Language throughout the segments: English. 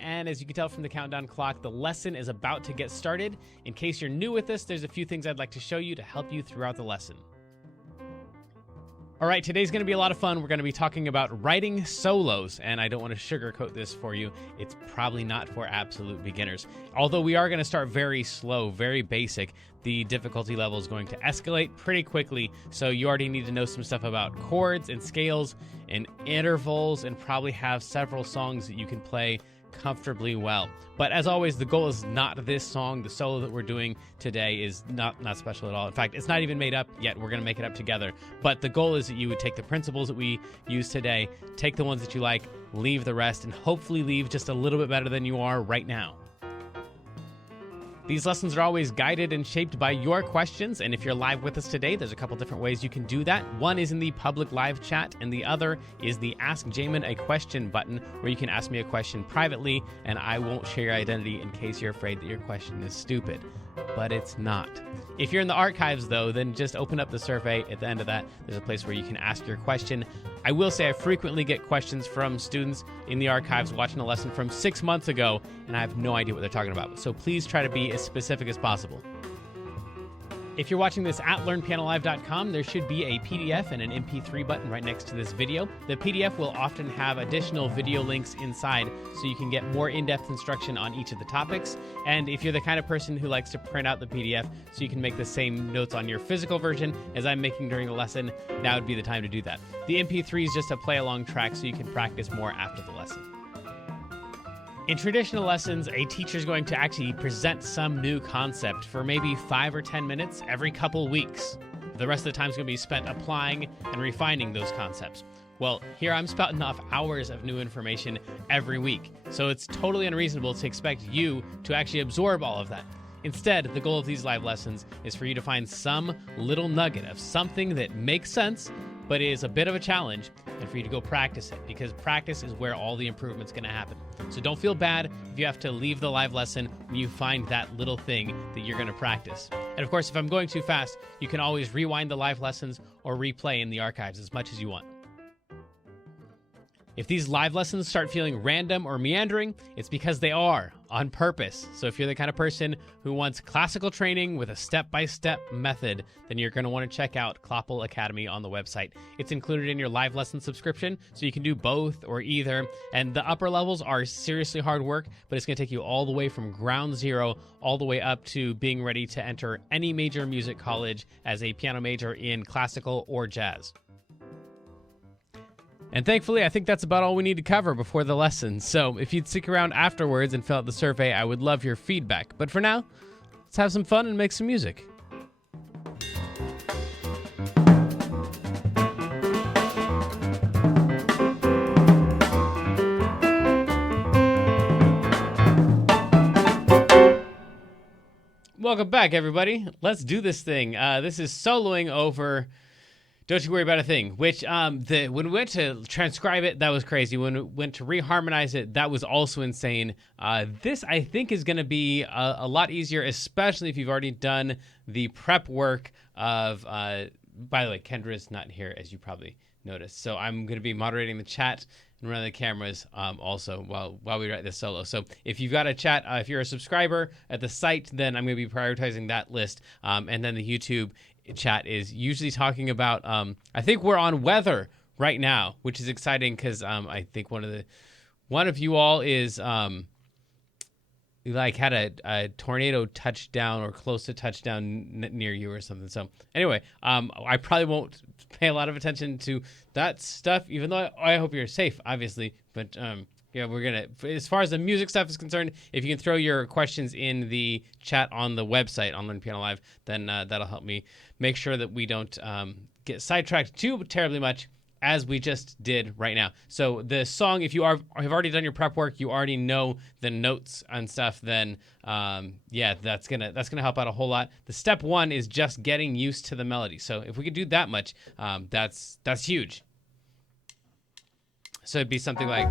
And as you can tell from the countdown clock, the lesson is about to get started. In case you're new with this, there's a few things I'd like to show you to help you throughout the lesson. All right, today's going to be a lot of fun. We're going to be talking about writing solos, and I don't want to sugarcoat this for you. It's probably not for absolute beginners. Although we are going to start very slow, very basic, the difficulty level is going to escalate pretty quickly, so you already need to know some stuff about chords and scales and intervals, and probably have several songs that you can play comfortably well. But as always, the goal is not this song. The solo that we're doing today is not special at all. In fact, it's not even made up yet. We're going to make it up together. But the goal is that you would take the principles that we use today, take the ones that you like, leave the rest, and hopefully leave just a little bit better than you are right now. These lessons are always guided and shaped by your questions, and if you're live with us today, there's a couple different ways you can do that. One is in the public live chat, and the other is the Ask Jamin a Question button, where you can ask me a question privately, and I won't share your identity in case you're afraid that your question is stupid. But it's not. If you're in the archives, though, then just open up the survey. At the end of that, there's a place where you can ask your question. I will say I frequently get questions from students in the archives watching a lesson from 6 months ago, and I have no idea what they're talking about. So please try to be as specific as possible. If you're watching this at learnpianolive.com, there should be a PDF and an MP3 button right next to this video. The PDF will often have additional video links inside, so you can get more in-depth instruction on each of the topics. And if you're the kind of person who likes to print out the PDF so you can make the same notes on your physical version as I'm making during the lesson, now would be the time to do that. The MP3 is just a play-along track so you can practice more after the lesson. In traditional lessons, a teacher is going to actually present some new concept for maybe 5 or 10 minutes every couple weeks. The rest of the time is going to be spent applying and refining those concepts. Well, here I'm spouting off hours of new information every week, so it's totally unreasonable to expect you to actually absorb all of that. Instead, the goal of these live lessons is for you to find some little nugget of something that makes sense, but is a bit of a challenge, and for you to go practice it, because practice is where all the improvement's going to happen. So don't feel bad if you have to leave the live lesson when you find that little thing that you're going to practice. And of course, if I'm going too fast, you can always rewind the live lessons or replay in the archives as much as you want. If these live lessons start feeling random or meandering, it's because they are, on purpose. So if you're the kind of person who wants classical training with a step-by-step method, then you're going to want to check out Kloppel Academy on the website. It's included in your live lesson subscription, so you can do both or either. And the upper levels are seriously hard work, but it's going to take you all the way from ground zero all the way up to being ready to enter any major music college as a piano major in classical or jazz. And thankfully, I think that's about all we need to cover before the lesson. So if you'd stick around afterwards and fill out the survey, I would love your feedback. But for now, let's have some fun and make some music. Welcome back, everybody. Let's do this thing. This is soloing over Don't You Worry About a Thing, which when we went to transcribe it, that was crazy. When we went to reharmonize it, that was also insane. This, I think, is going to be a lot easier, especially if you've already done the prep work of, by the way, Kendra's not here, as you probably noticed. So I'm going to be moderating the chat and running the cameras also while we write this solo. So if you've got a chat, if you're a subscriber at the site, then I'm going to be prioritizing that list. And then the YouTube chat is usually talking about, I think we're on weather right now, which is exciting because I think one of you all is like had a tornado touchdown or close to touchdown near you or something. So anyway, I probably won't pay a lot of attention to that stuff, even though I hope you're safe, obviously. But yeah, we're going to, as far as the music stuff is concerned, if you can throw your questions in the chat on the website on Learn Piano Live, then that'll help me make sure that we don't get sidetracked too terribly much, as we just did right now. So the song, if you have already done your prep work, you already know the notes and stuff, then yeah, that's gonna help out a whole lot. The step one is just getting used to the melody. So if we could do that much, that's huge. So it'd be something like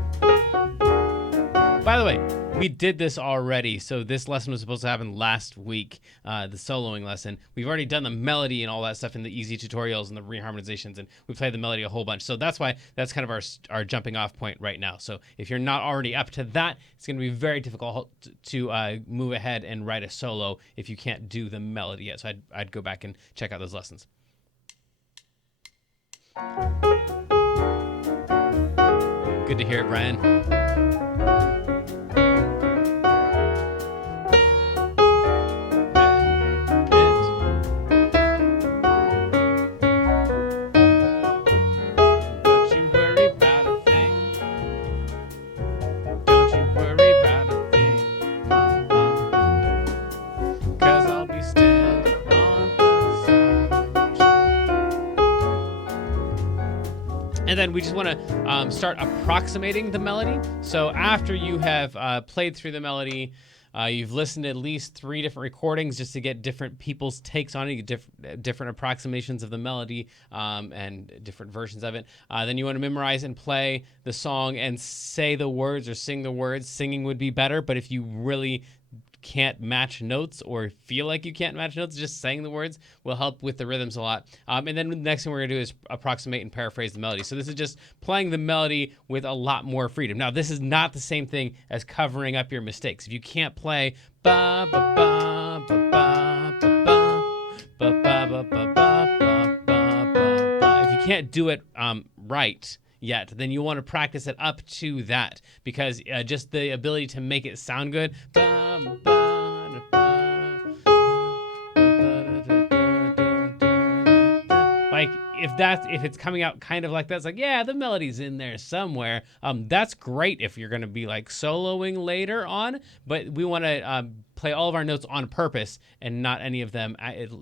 By the way, we did this already, so this lesson was supposed to happen last week, the soloing lesson. We've already done the melody and all that stuff in the easy tutorials and the reharmonizations, and we played the melody a whole bunch. So that's why that's kind of our jumping off point right now. So if you're not already up to that, it's going to be very difficult to move ahead and write a solo if you can't do the melody yet. So I'd go back and check out those lessons. Good to hear it, Brian. And then we just want to start approximating the melody. So after you have played through the melody, you've listened to at least 3 different recordings just to get different people's takes on it, different approximations of the melody and different versions of it. Then you want to memorize and play the song and say the words or sing the words. Singing would be better, but if you really can't match notes or feel like you can't match notes, just saying the words will help with the rhythms a lot. And then the next thing we're going to do is approximate and paraphrase the melody. So this is just playing the melody with a lot more freedom. Now, this is not the same thing as covering up your mistakes. If you can't play ba ba ba ba ba ba ba ba ba ba ba ba ba, if you can't do it right yet, then you want to practice it up to that, because just the ability to make it sound good. Like if it's coming out kind of like that, it's like, yeah, the melody's in there somewhere. That's great if you're going to be like soloing later on, but we want to play all of our notes on purpose and not any of them.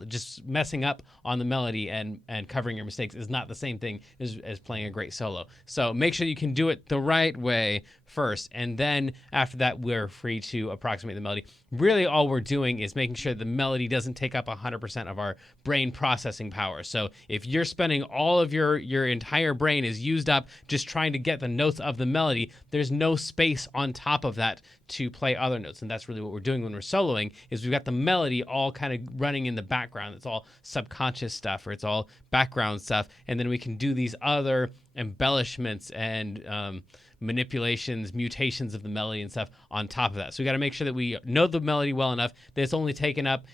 Just messing up on the melody and covering your mistakes is not the same thing as playing a great solo. So make sure you can do it the right way first, and then after that, we're free to approximate the melody. Really, all we're doing is making sure the melody doesn't take up 100% of our brain processing power. So if you're spending all of your entire brain is used up just trying to get the notes of the melody, there's no space on top of that to play other notes. And that's really what we're doing when we're soloing, is we've got the melody all kind of running in the background. It's all subconscious stuff, or it's all background stuff. And then we can do these other embellishments and manipulations, mutations of the melody and stuff on top of that. So we got to make sure that we know the melody well enough that it's only taken up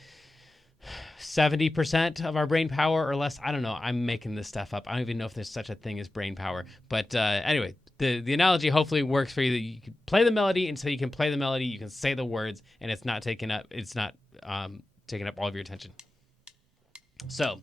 70% of our brain power or less. I don't know. I'm making this stuff up. I don't even know if there's such a thing as brain power. But anyway, the analogy hopefully works for you, that you can play the melody until you can play the melody, you can say the words, and it's not taking up all of your attention. So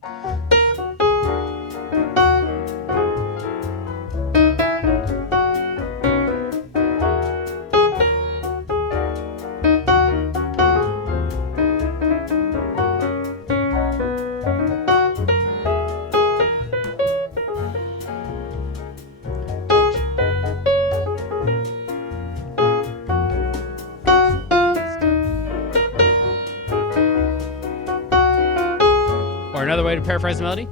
another way to paraphrase the melody.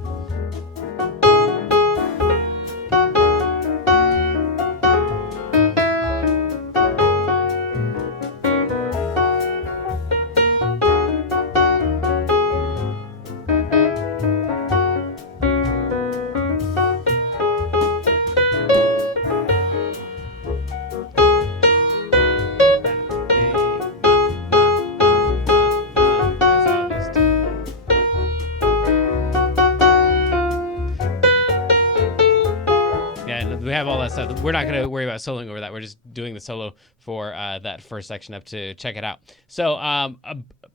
We have all that stuff. We're not going to worry about soloing over that. We're just doing the solo for that first section up to check it out. So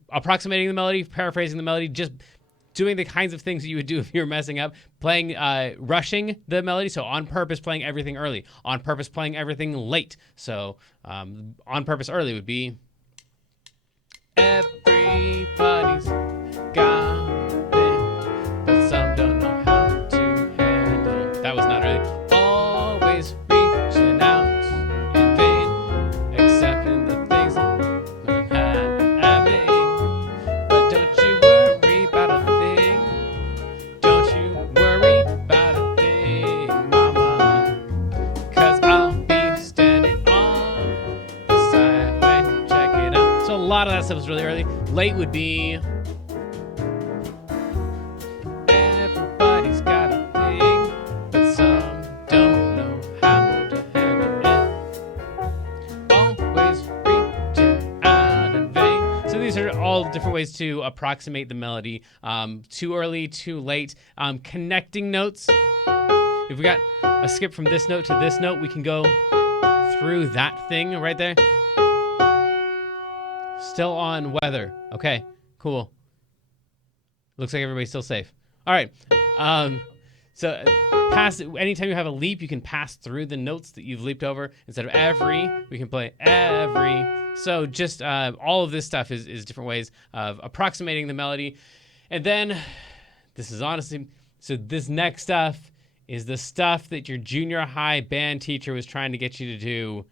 approximating the melody, paraphrasing the melody, just doing the kinds of things that you would do if you were messing up, playing, rushing the melody. So on purpose playing everything early, on purpose playing everything late. So on purpose early would be everybody's got it, but some don't know how to handle. That was not early. Always reaching out in vain, accepting the things that we've had having. But don't you worry about a thing. Don't you worry about a thing, mama. 'Cause I'll be standing on the lot of that stuff is really early. Late would be everybody's got a thing, but some don't know how to handle it. Always reaching out in vain. So these are all different ways to approximate the melody. Too early, too late. Connecting notes. If we got a skip from this note to this note, we can go through that thing right there. Still on weather. Okay, cool. Looks like everybody's still safe. All right. So pass. Anytime you have a leap, you can pass through the notes that you've leaped over. Instead of every, we can play every. So just all of this stuff is different ways of approximating the melody. And then this is honestly, so this next stuff is the stuff that your junior high band teacher was trying to get you to do,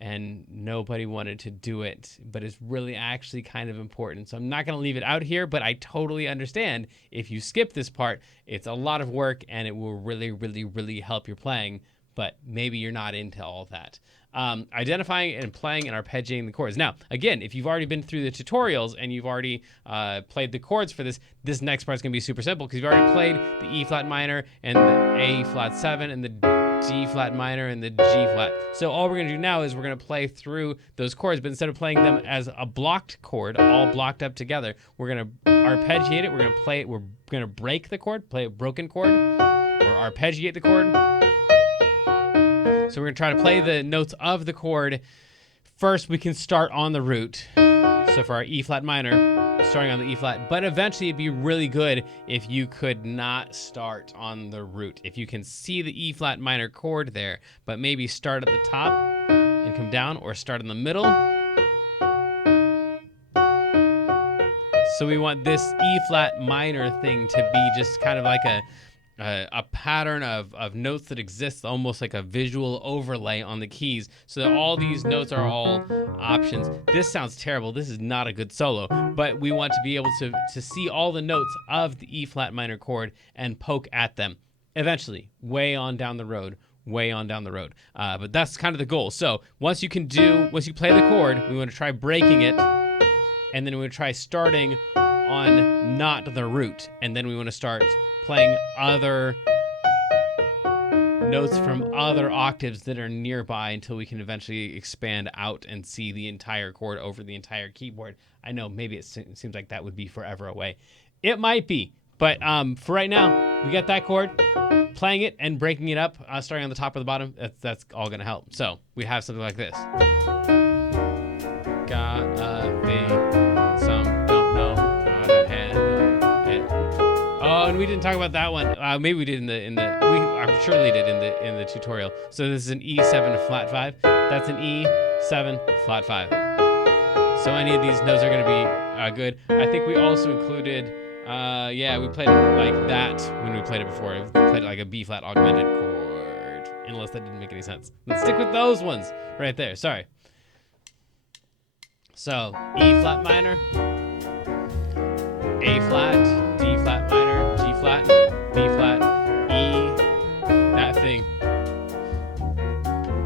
and nobody wanted to do it, but it's really actually kind of important. So I'm not going to leave it out here, but I totally understand if you skip this part, it's a lot of work and it will really, really, really help your playing, but maybe you're not into all that. Identifying and playing and arpeggiating the chords. Now, again, if you've already been through the tutorials and you've already played the chords for this next part is going to be super simple because you've already played the E flat minor and the A flat 7 and the D flat minor and the G flat. So all we're going to do now is we're going to play through those chords, but instead of playing them as a blocked chord, all blocked up together, we're going to arpeggiate it. We're going to play it. We're going to break the chord, play a broken chord, or arpeggiate the chord. So we're going to try to play the notes of the chord. First, we can start on the root. So for our E flat minor, starting on the E flat, but eventually it'd be really good if you could not start on the root. If you can see the E flat minor chord there, but maybe start at the top and come down, or start in the middle. So we want this E flat minor thing to be just kind of like a pattern of notes that exists, almost like a visual overlay on the keys, so that all these notes are all options. This sounds terrible. This is not a good solo, but we want to be able to see all the notes of the E flat minor chord and poke at them. Eventually, way on down the road. But that's kind of the goal. So once you play the chord, we want to try breaking it, and then we want to try starting on not the root, and then we want to start playing other notes from other octaves that are nearby until we can eventually expand out and see the entire chord over the entire keyboard. I know maybe it seems like that would be forever away. It might be, but for right now, we got that chord, playing it and breaking it up, starting on the top or the bottom. That's all going to help. So we have something like this. Got a thing, some don't know how to handle it. Oh, and we didn't talk about that one. Maybe we did I'm sure we did in the tutorial. So this is an E7 flat 5. That's an E7 flat 5. So any of these notes are going to be good. I think we also included, we played it like that when we played it before. We played it like a B flat augmented chord, unless that didn't make any sense. Let's stick with those ones right there. Sorry. So E flat minor, A flat, D flat minor, G flat, B flat, E, that thing,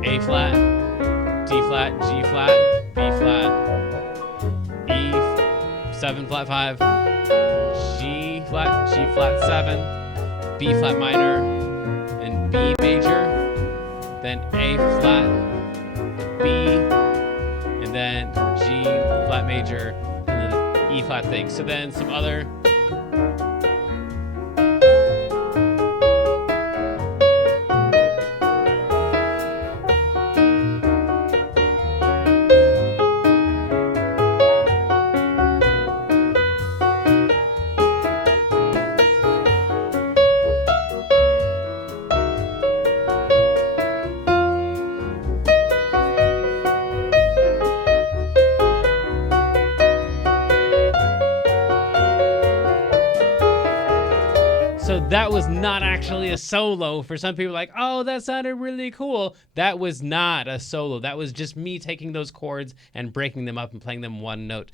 A flat, D flat, G flat, B flat, E, 7 flat 5, G flat 7, B flat minor, and B major, then A flat, B, and then G flat major, and then E flat thing. So then some other that was not actually a solo. For some people, like, oh, that sounded really cool. That was not a solo. That was just me taking those chords and breaking them up and playing them one note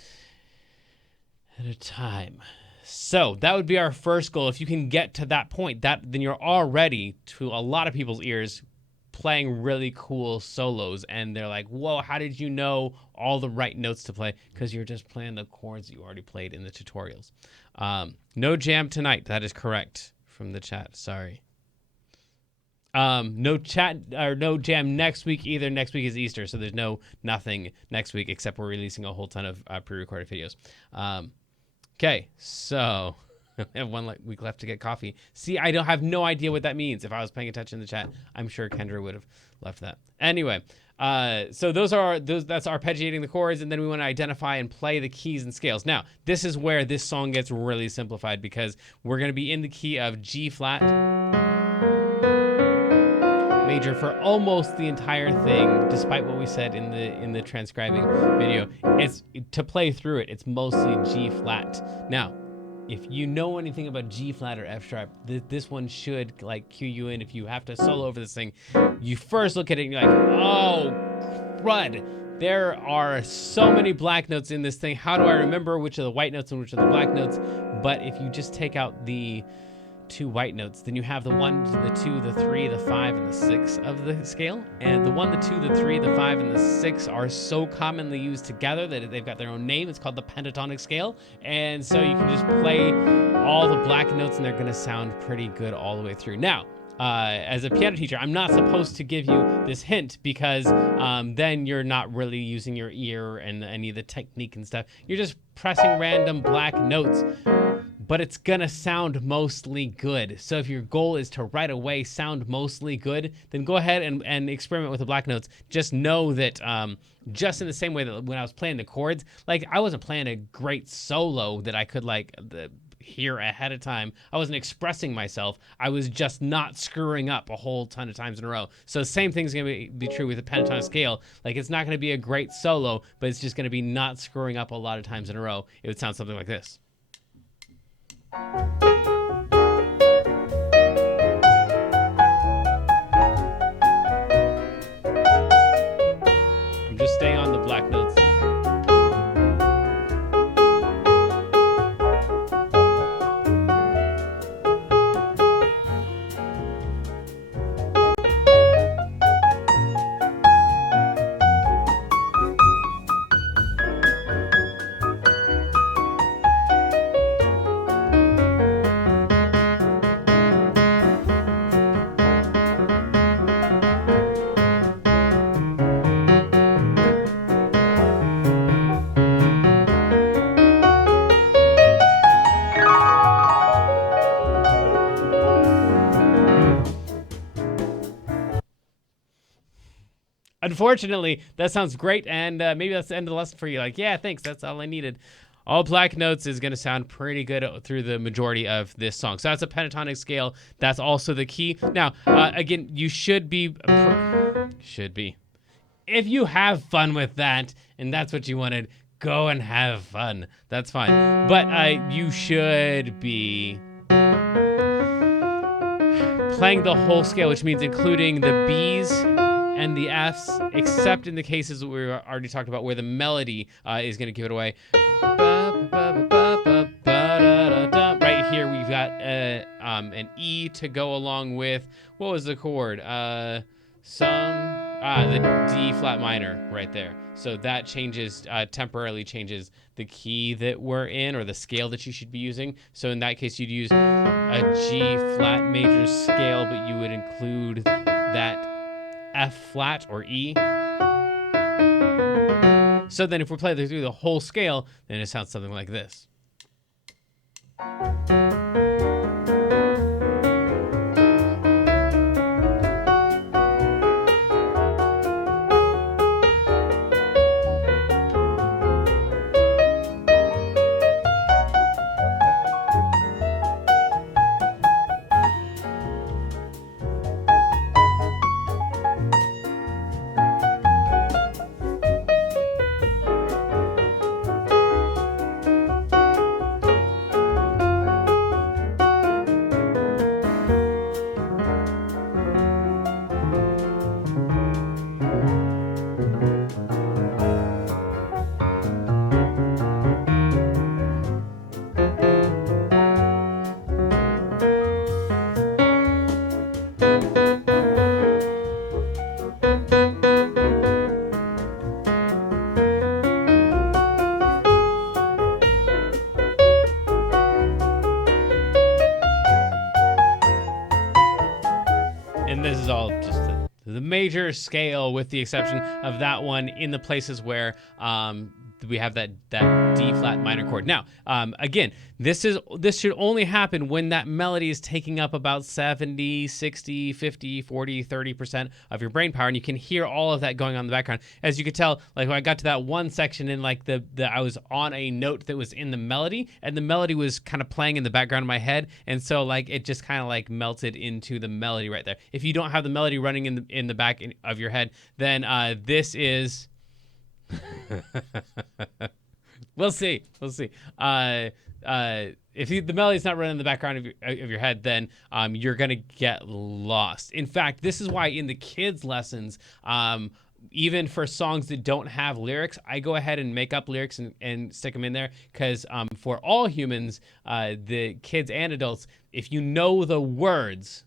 at a time. So that would be our first goal. If you can get to that point, then you're already, to a lot of people's ears, playing really cool solos, and they're like, whoa, how did you know all the right notes to play? Because you're just playing the chords you already played in the tutorials. No jam tonight. That is correct from the chat. Sorry. No chat or no jam next week either. Next week is Easter, so there's nothing next week except we're releasing a whole ton of pre-recorded videos. Okay, so I have 1 week left to get coffee. See, I don't have no idea what that means. If I was paying attention in the chat, I'm sure Kendra would have left that. Anyway, so that's arpeggiating the chords, and then we want to identify and play the keys and scales. Now, this is where this song gets really simplified because we're going to be in the key of G flat major for almost the entire thing, despite what we said in the transcribing video. It's to play through it, it's mostly G flat. Now, if you know anything about G flat or F sharp, this one should like cue you in. If you have to solo over this thing, you first look at it and you're like, oh, crud. There are so many black notes in this thing. How do I remember which are the white notes and which are the black notes? But if you just take out the 2 white notes, then you have the 1, the 2, the 3, the 5, and the 6 of the scale. And the 1, the 2, the 3, the 5, and the 6 are so commonly used together that they've got their own name. It's called the Pentatonic Scale. And so you can just play all the black notes and they're going to sound pretty good all the way through. Now, as a piano teacher, I'm not supposed to give you this hint because then you're not really using your ear and any of the technique and stuff. You're just pressing random black notes, but it's gonna sound mostly good. So if your goal is to right away sound mostly good, then go ahead and experiment with the black notes. Just know that just in the same way that when I was playing the chords, like I wasn't playing a great solo that I could hear ahead of time. I wasn't expressing myself. I was just not screwing up a whole ton of times in a row. So the same thing's going to be true with the pentatonic scale. Like it's not going to be a great solo, but it's just going to be not screwing up a lot of times in a row. It would sound something like this. I'm just staying on the black notes. Unfortunately, that sounds great, and maybe that's the end of the lesson for you. Like, yeah, thanks, that's all I needed. All black notes is going to sound pretty good through the majority of this song. So that's a pentatonic scale. That's also the key. Now, again, you should be. If you have fun with that, and that's what you wanted, go and have fun. That's fine. But you should be playing the whole scale, which means including the B's and the F's, except in the cases that we already talked about where the melody is going to give it away. Right here, we've got an E to go along with, what was the chord? The D flat minor right there. So that changes, temporarily changes the key that we're in or the scale that you should be using. So in that case, you'd use a G flat major scale, but you would include that F flat or E. So then if we play through the whole scale, then it sounds something like this. is all just the major scale, with the exception of that one in the places where we have that D flat minor chord. Now, again, this should only happen when that melody is taking up about 70, 60, 50, 40, 30% of your brain power, and you can hear all of that going on in the background. As you could tell, like when I got to that one section in like I was on a note that was in the melody, and the melody was kind of playing in the background of my head, and so like it just kind of like melted into the melody right there. If you don't have the melody running in the back of your head, then this is we'll see. If the melody's not running in the background of your head, then you're gonna get lost. In fact, this is why in the kids' lessons, even for songs that don't have lyrics, I go ahead and make up lyrics and stick them in there, because for all humans, the kids and adults, if you know the words,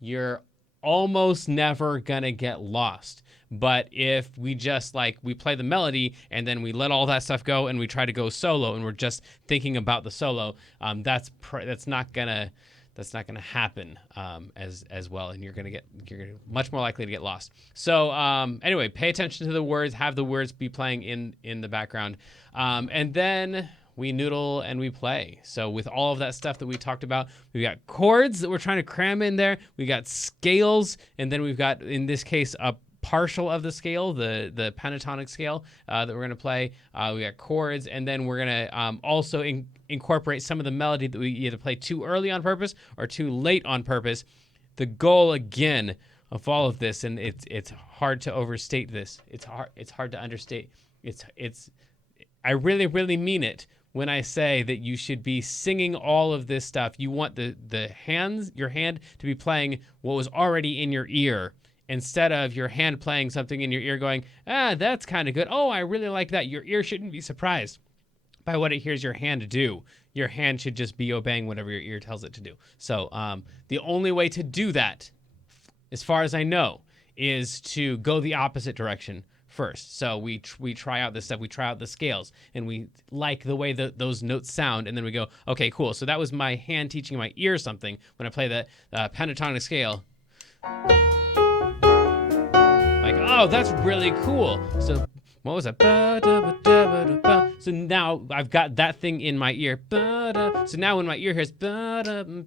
you're almost never gonna get lost. But if we just we play the melody and then we let all that stuff go and we try to go solo and we're just thinking about the solo, that's not gonna happen as well, and you're much more likely to get lost. So anyway, pay attention to the words, have the words be playing in the background, and then we noodle and we play. So with all of that stuff that we talked about, we got chords that we're trying to cram in there, we got scales, and then we've got, in this case, a partial of the scale, the pentatonic scale that we're going to play. We got chords, and then we're going to also incorporate some of the melody that we either play too early on purpose or too late on purpose. The goal, again, of all of this, and it's hard to overstate this. It's hard to understate. I really, really mean it when I say that you should be singing all of this stuff. You want your hand to be playing what was already in your ear, instead of your hand playing something in your ear going, that's kind of good. Oh, I really like that. Your ear shouldn't be surprised by what it hears your hand to do. Your hand should just be obeying whatever your ear tells it to do. So the only way to do that, as far as I know, is to go the opposite direction first. So we try out this stuff, we try out the scales, and we like the way those notes sound, and then we go, okay, cool. So that was my hand teaching my ear something when I play the pentatonic scale. Like, oh, that's really cool. So what was that? So now I've got that thing in my ear. So now when my ear hears, then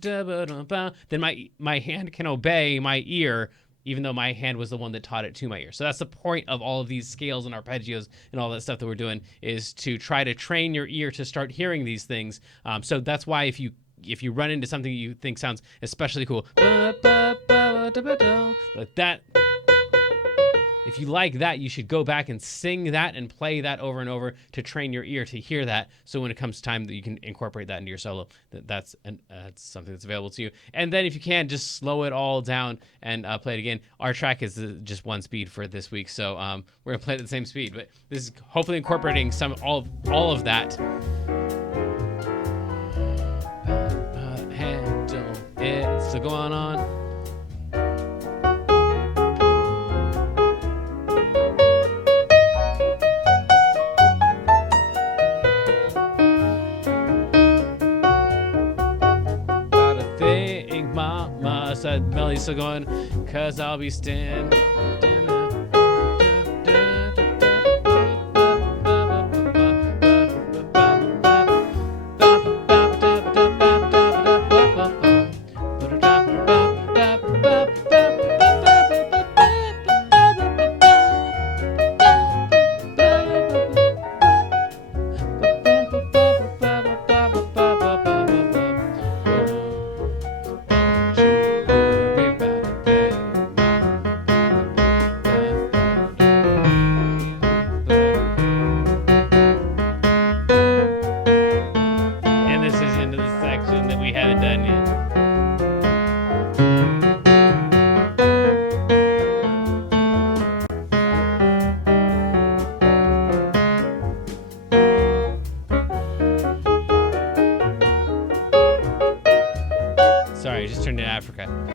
my hand can obey my ear, even though my hand was the one that taught it to my ear. So that's the point of all of these scales and arpeggios and all that stuff that we're doing, is to try to train your ear to start hearing these things. So that's why if you run into something you think sounds especially cool, like that, if you like that, you should go back and sing that and play that over and over to train your ear to hear that. So when it comes time that you can incorporate that into your solo, that's something that's available to you. And then if you can, just slow it all down and play it again. Our track is just one speed for this week, so we're gonna play it at the same speed. But this is hopefully incorporating all of that. Handle it, still going on. That melody's still going, 'cause I'll be standing.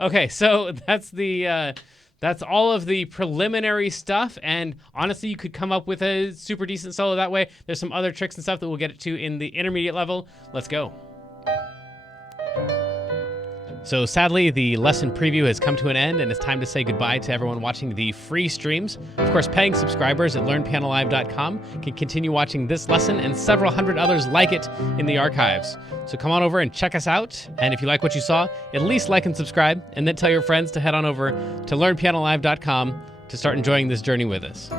Okay, so that's all of the preliminary stuff, and honestly, you could come up with a super decent solo that way. There's some other tricks and stuff that we'll get to in the intermediate level. Let's go. So sadly, the lesson preview has come to an end, and it's time to say goodbye to everyone watching the free streams. Of course, paying subscribers at learnpianolive.com can continue watching this lesson and several hundred others like it in the archives. So come on over and check us out. And if you like what you saw, at least like and subscribe, and then tell your friends to head on over to learnpianolive.com to start enjoying this journey with us.